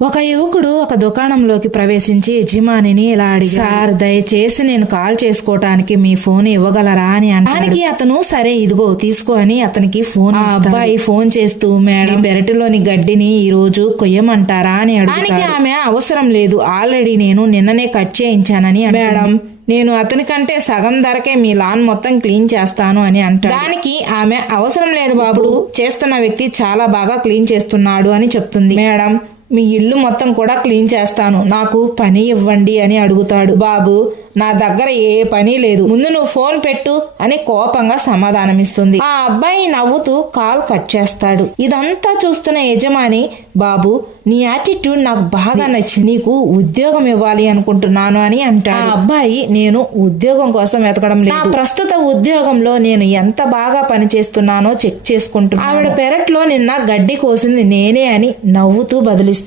ఒక యువకుడు ఒక దుకాణంలోకి ప్రవేశించి యజమానిని ఇలా అడిగాడు, సార్ దయచేసి నేను కాల్ చేసుకోవటానికి మీ ఫోన్ ఇవ్వగలరా అని అనడానికి అతను సరే ఇదిగో తీసుకో అని అతనికి ఫోన్ అబ్బాయి ఫోన్ చేస్తూ, మేడం పెరటిలోని గడ్డిని ఈ రోజు కొయ్యమంటారా అని అడగడానికి ఆమె అవసరం లేదు, ఆల్రెడీ నేను నిన్ననే కట్ చేయించానని. మేడం నేను అతనికంటే సగం ధరకే మీ లాన్ మొత్తం క్లీన్ చేస్తాను అని అంటాడు. దానికి ఆమె అవసరం లేదు బాబు, చేస్తున్న వ్యక్తి చాలా బాగా క్లీన్ చేస్తున్నాడు అని చెప్తుంది. మేడం మీ ఇల్లు మొత్తం కూడా క్లీన్ చేస్తాను, నాకు పని ఇవ్వండి అని అడుగుతాడు. బాబు నా దగ్గర ఏ పని లేదు, ముందు నువ్వు ఫోన్ పెట్టు అని కోపంగా సమాధానమిస్తుంది. ఆ అబ్బాయి నవ్వుతూ కాల్ కట్ చేస్తాడు. ఇదంతా చూస్తున్న యజమాని, బాబు నీ యాటిట్యూడ్ నాకు బాగా నచ్చింది, నీకు ఉద్యోగం ఇవ్వాలి అనుకుంటున్నాను అని అంటాడు. ఆ అబ్బాయి నేను ఉద్యోగం కోసం వెతకడం లేదు, నా ప్రస్తుత ఉద్యోగంలో నేను ఎంత బాగా పని చేస్తున్నానో చెక్ చేసుకుంటున్నాను, ఆవిడ పెరట్లో నిన్న గడ్డి కోసింది నేనే అని నవ్వుతూ బదిలిస్తాడు.